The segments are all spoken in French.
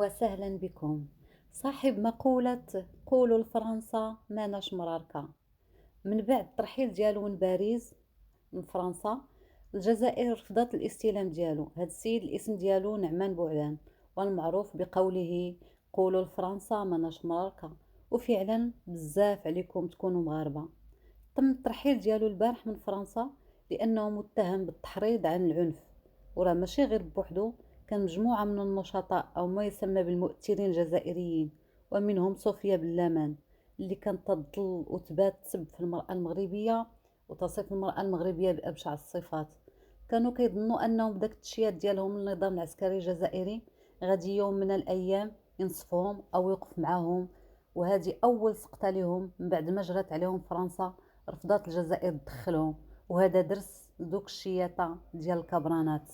وسهلا بكم. صاحب مقولة قولوا لفرنسا ماناش مراركة. من بعد الترحيل ديالو من باريس من فرنسا، الجزائر رفضت الاستلام ديالو. هاد السيد الاسم ديالو نعمان بوعلان، والمعروف بقوله قولوا لفرنسا ماناش مراركة. وفعلا بزاف عليكم تكونوا مغاربة. تم الترحيل ديالو البارح من فرنسا لأنه متهم بالتحريض عن العنف، وراه ماشي غير بوحدو، كان مجموعة من النشطاء أو ما يسمى بالمؤثرين الجزائريين، ومنهم صوفيا بلامان اللي كانت تضل وتبات تسب في المرأة المغربية وتصف المرأة المغربية بأبشع الصفات. كانوا كيظنوا أنهم بداك التشيات ديالهم النظام العسكري الجزائري غادي يوم من الأيام ينصفهم أو يوقف معاهم، وهذه أول سقطة لهم من بعد ما جرت عليهم فرنسا. رفضت الجزائر تدخلهم، وهذا درس دوك الشياطة ديال الكبرانات.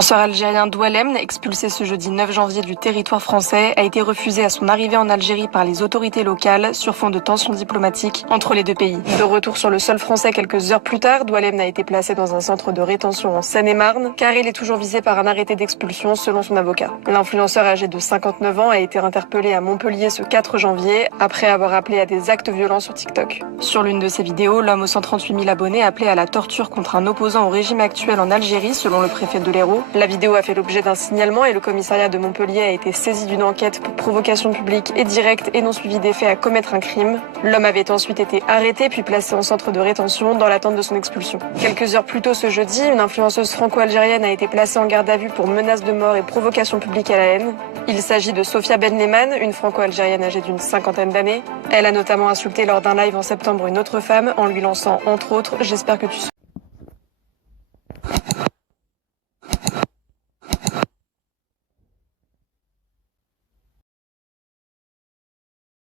Le lanceur algérien Doualem, expulsé ce jeudi 9 janvier du territoire français, a été refusé à son arrivée en Algérie par les autorités locales sur fond de tensions diplomatiques entre les deux pays. De retour sur le sol français quelques heures plus tard, Doualem a été placé dans un centre de rétention en Seine-et-Marne, car il est toujours visé par un arrêté d'expulsion selon son avocat. L'influenceur âgé de 59 ans a été interpellé à Montpellier ce 4 janvier après avoir appelé à des actes violents sur TikTok. Sur l'une de ses vidéos, l'homme aux 138 000 abonnés appelait à la torture contre un opposant au régime actuel en Algérie, selon le préfet de l'Hérault. La vidéo a fait l'objet d'un signalement et le commissariat de Montpellier a été saisi d'une enquête pour provocation publique et directe et non suivie des faits à commettre un crime. L'homme avait ensuite été arrêté puis placé en centre de rétention dans l'attente de son expulsion. Quelques heures plus tôt ce jeudi, une influenceuse franco-algérienne a été placée en garde à vue pour menace de mort et provocation publique à la haine. Il s'agit de Sofia Benleman, une franco-algérienne âgée d'une cinquantaine d'années. Elle a notamment insulté lors d'un live en septembre une autre femme en lui lançant, entre autres, « J'espère que tu